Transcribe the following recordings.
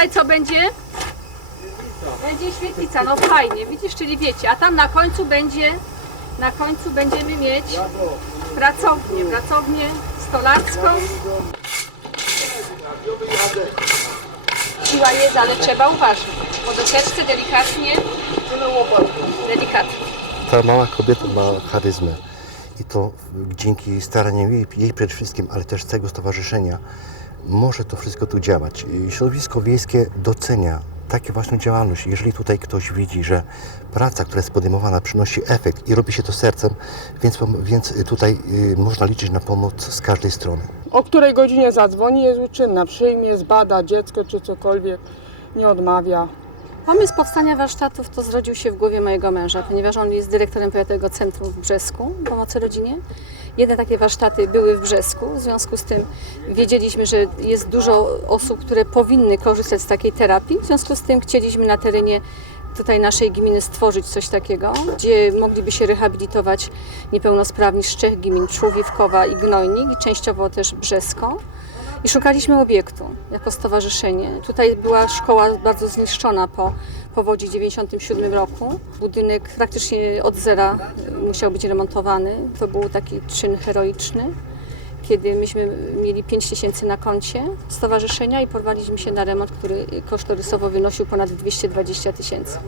Tutaj co będzie? Będzie świetlica, no fajnie, widzisz, czyli wiecie, a tam na końcu będzie, na końcu będziemy mieć pracownię, pracownię stolarską. Siła jest, ale trzeba uważać. Po doteczce delikatnie, delikatnie. Ta mała kobieta ma charyzmę i to dzięki staraniom jej, jej przede wszystkim, ale też całego stowarzyszenia może to wszystko tu działać. Środowisko wiejskie docenia takie właśnie działalność. Jeżeli tutaj ktoś widzi, że praca, która jest podejmowana przynosi efekt i robi się to sercem, więc, więc tutaj y, można liczyć na pomoc z każdej strony. O której godzinie zadzwoni, jest uczynna, przyjmie, zbada dziecko czy cokolwiek, nie odmawia. Pomysł powstania warsztatów to zrodził się w głowie mojego męża, ponieważ on jest dyrektorem Powiatowego Centrum w Brzesku Pomocy Rodzinie. Jedne takie warsztaty były w Brzesku, w związku z tym wiedzieliśmy, że jest dużo osób, które powinny korzystać z takiej terapii. W związku z tym chcieliśmy na terenie tutaj naszej gminy stworzyć coś takiego, gdzie mogliby się rehabilitować niepełnosprawni z trzech gmin, Człowiewkowa i Gnojnik i częściowo też Brzesko. I szukaliśmy obiektu jako stowarzyszenie. Tutaj była szkoła bardzo zniszczona po powodzi w 1997 roku. Budynek praktycznie od zera musiał być remontowany. To był taki czyn heroiczny, kiedy myśmy mieli 5 tysięcy na koncie stowarzyszenia i porwaliśmy się na remont, który kosztorysowo wynosił ponad 220 tysięcy.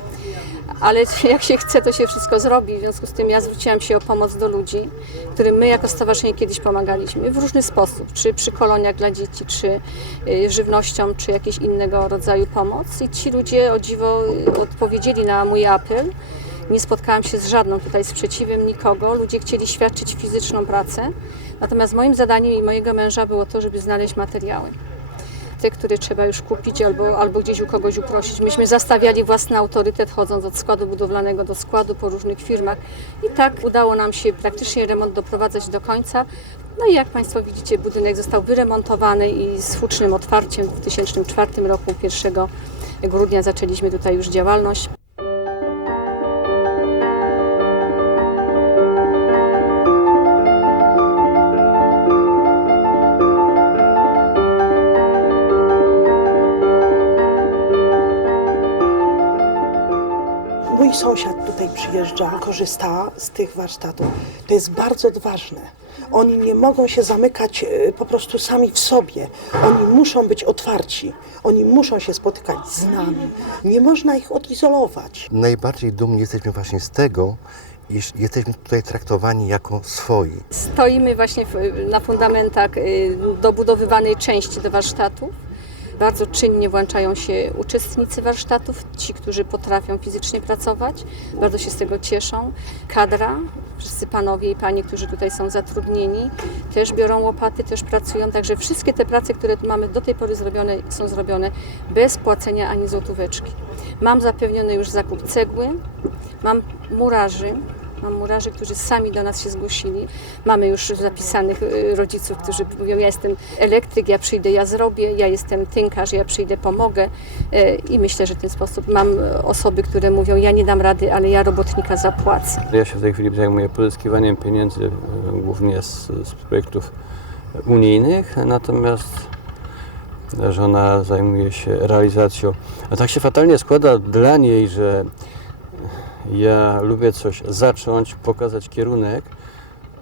Ale jak się chce, to się wszystko zrobi. W związku z tym ja zwróciłam się o pomoc do ludzi, którym my jako stowarzyszenie kiedyś pomagaliśmy w różny sposób, czy przy koloniach dla dzieci, czy y, żywnością, czy jakieś innego rodzaju pomoc. I ci ludzie o dziwo y, odpowiedzieli na mój apel. Nie spotkałam się z żadną tutaj sprzeciwem nikogo. Ludzie chcieli świadczyć fizyczną pracę. Natomiast moim zadaniem i mojego męża było to, żeby znaleźć materiały które trzeba już kupić albo, albo gdzieś u kogoś uprosić. Myśmy zastawiali własny autorytet, chodząc od składu budowlanego do składu po różnych firmach i tak udało nam się praktycznie remont doprowadzać do końca. No i jak Państwo widzicie, budynek został wyremontowany i z hucznym otwarciem w 2004 roku, 1 grudnia zaczęliśmy tutaj już działalność. Mój sąsiad tutaj przyjeżdża, korzysta z tych warsztatów. To jest bardzo ważne. Oni nie mogą się zamykać e, po prostu sami w sobie. Oni muszą być otwarci. Oni muszą się spotykać z nami. Nie można ich odizolować. Najbardziej dumni jesteśmy właśnie z tego, iż jesteśmy tutaj traktowani jako swoi. Stoimy właśnie w- na fundamentach y, dobudowywanej części do warsztatów. Bardzo czynnie włączają się uczestnicy warsztatów, ci, którzy potrafią fizycznie pracować. Bardzo się z tego cieszą. Kadra, wszyscy panowie i panie, którzy tutaj są zatrudnieni, też biorą łopaty, też pracują. Także wszystkie te prace, które tu mamy do tej pory zrobione, są zrobione bez płacenia ani złotóweczki. Mam zapewniony już zakup cegły, mam murarzy, Mam murarzy, którzy sami do nas się zgłosili. Mamy już zapisanych y, rodziców, którzy mówią, ja jestem elektryk, ja przyjdę, ja zrobię, ja jestem tynkarz, ja przyjdę, pomogę. Y, I myślę, że w ten sposób mam y, osoby, które mówią, ja nie dam rady, ale ja robotnika zapłacę. Ja się w tej chwili zajmuję pozyskiwaniem pieniędzy e, głównie z, z projektów unijnych, natomiast żona zajmuje się realizacją. A tak się fatalnie składa dla niej, że ja lubię coś zacząć, pokazać kierunek,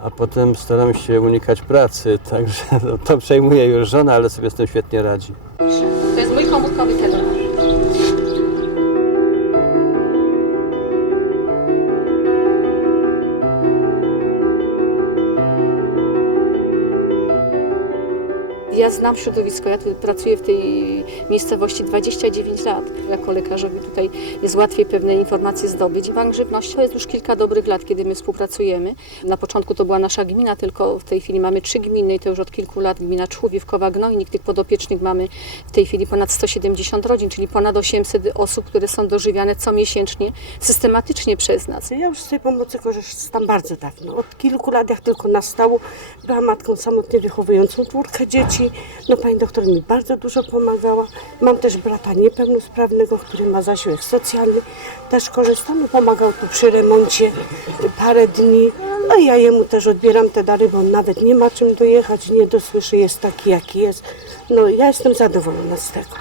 a potem staram się unikać pracy, także to, to przejmuje już żona, ale sobie z tym świetnie radzi. Ja znam środowisko, ja pracuję w tej miejscowości 29 lat. Jako lekarzowi tutaj jest łatwiej pewne informacje zdobyć. Bank Żywności to jest już kilka dobrych lat, kiedy my współpracujemy. Na początku to była nasza gmina, tylko w tej chwili mamy trzy gminy i to już od kilku lat gmina Człowiewkowa, Gnojnik. Tych podopiecznych mamy w tej chwili ponad 170 rodzin, czyli ponad 800 osób, które są dożywiane comiesięcznie, systematycznie przez nas. Ja już z tej pomocy korzystam bardzo dawno. Od kilku lat, jak tylko nastało, byłam matką samotnie wychowującą czwórkę dzieci. No pani doktor mi bardzo dużo pomagała. Mam też brata niepełnosprawnego, który ma zasiłek socjalny. Też korzystam. Pomagał tu przy remoncie parę dni. No ja jemu też odbieram te dary, bo on nawet nie ma czym dojechać, nie dosłyszy, jest taki jaki jest. No ja jestem zadowolona z tego.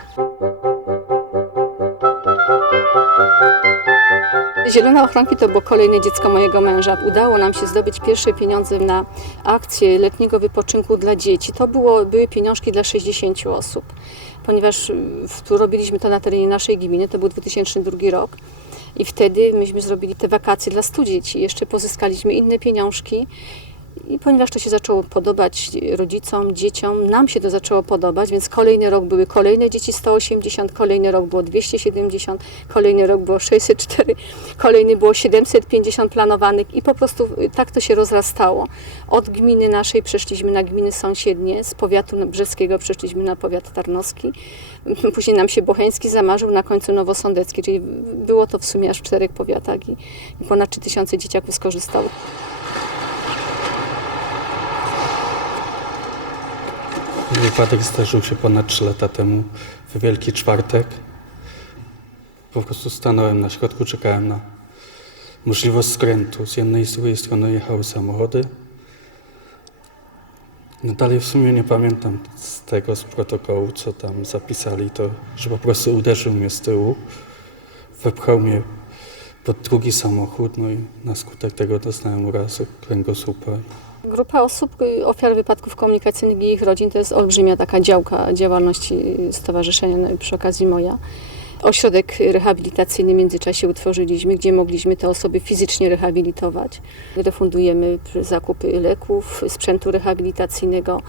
Zielone ochronki to było kolejne dziecko mojego męża. Udało nam się zdobyć pierwsze pieniądze na akcję letniego wypoczynku dla dzieci. To było, były pieniążki dla 60 osób, ponieważ w- tu robiliśmy to na terenie naszej gminy, to był 2002 rok. I wtedy myśmy zrobili te wakacje dla 100 dzieci. Jeszcze pozyskaliśmy inne pieniążki. I ponieważ to się zaczęło podobać rodzicom, dzieciom, nam się to zaczęło podobać, więc kolejny rok były kolejne dzieci 180, kolejny rok było 270, kolejny rok było 604, kolejny było 750 planowanych i po prostu y, tak to się rozrastało. Od gminy naszej przeszliśmy na gminy sąsiednie, z powiatu brzeskiego przeszliśmy na powiat tarnowski, później nam się Bocheński zamarzył, na końcu Nowosądecki, czyli było to w sumie aż w czterech powiatach i ponad 3000 dzieciaków skorzystało. Wypadek zdarzył się ponad 3 lata temu, w Wielki Czwartek. Po prostu stanąłem na środku, czekałem na możliwość skrętu. Z jednej i z drugiej strony jechały samochody. No dalej w sumie nie pamiętam z tego, z protokołu, co tam zapisali, to, że po prostu uderzył mnie z tyłu, wepchał mnie pod drugi samochód, no i na skutek tego dostałem urazy kręgosłupa. Grupa osób, y, ofiar wypadków komunikacyjnych i ich rodzin to jest olbrzymia taka działka działalności stowarzyszenia, no i przy okazji moja. Ośrodek rehabilitacyjny w międzyczasie utworzyliśmy, gdzie mogliśmy te osoby fizycznie rehabilitować. Refundujemy zakupy leków, sprzętu rehabilitacyjnego,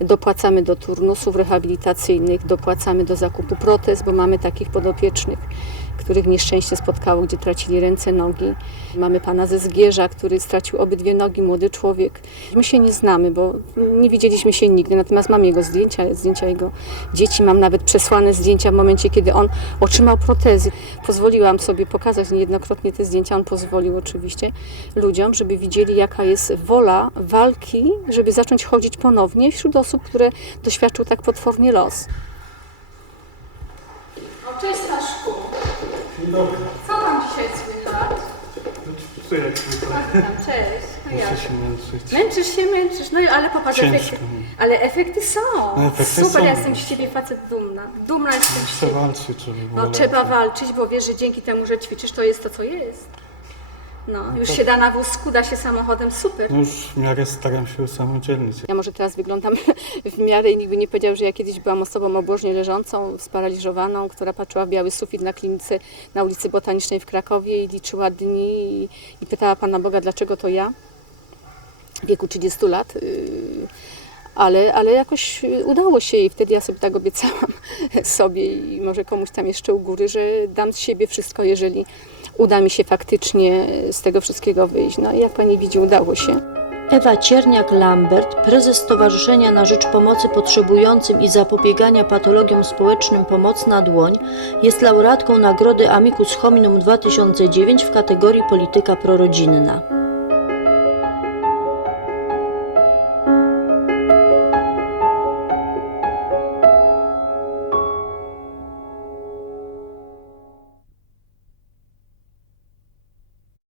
dopłacamy do turnusów rehabilitacyjnych, dopłacamy do zakupu protez, bo mamy takich podopiecznych których nieszczęście spotkało, gdzie tracili ręce, nogi. Mamy pana ze Zgierza, który stracił obydwie nogi, młody człowiek. My się nie znamy, bo nie widzieliśmy się nigdy, natomiast mam jego zdjęcia, zdjęcia jego dzieci, mam nawet przesłane zdjęcia w momencie, kiedy on otrzymał protezy. Pozwoliłam sobie pokazać niejednokrotnie te zdjęcia, on pozwolił oczywiście ludziom, żeby widzieli, jaka jest wola walki, żeby zacząć chodzić ponownie wśród osób, które doświadczył tak potwornie los. O, Co tam dzisiaj słychać? Tak, tam, cześć. No? Muszę się męczyć. Męczysz się, męczysz, no ale popatrz, Ciężko. efekty. Ale efekty są. No, efekty Super, są. ja jestem z ciebie facet dumna. Dumna jestem z ciebie. walczyć, żeby było No trzeba lepiej. walczyć, bo wiesz, że dzięki temu, że ćwiczysz, to jest to, co jest. No, już się da na wózku, da się samochodem, super. No już w miarę staram się usamodzielnić. Ja może teraz wyglądam w miarę i nikt by nie powiedział, że ja kiedyś byłam osobą obłożnie leżącą, sparaliżowaną, która patrzyła w biały sufit na klinice na ulicy Botanicznej w Krakowie i liczyła dni i, i pytała Pana Boga, dlaczego to ja w wieku 30 lat. Yy, ale, ale jakoś udało się i wtedy ja sobie tak obiecałam sobie i może komuś tam jeszcze u góry, że dam z siebie wszystko, jeżeli uda mi się faktycznie z tego wszystkiego wyjść. No i jak Pani widzi, udało się. Ewa Cierniak-Lambert, prezes Stowarzyszenia na Rzecz Pomocy Potrzebującym i Zapobiegania Patologiom Społecznym Pomocna Dłoń, jest laureatką nagrody Amicus Hominum 2009 w kategorii Polityka Prorodzinna.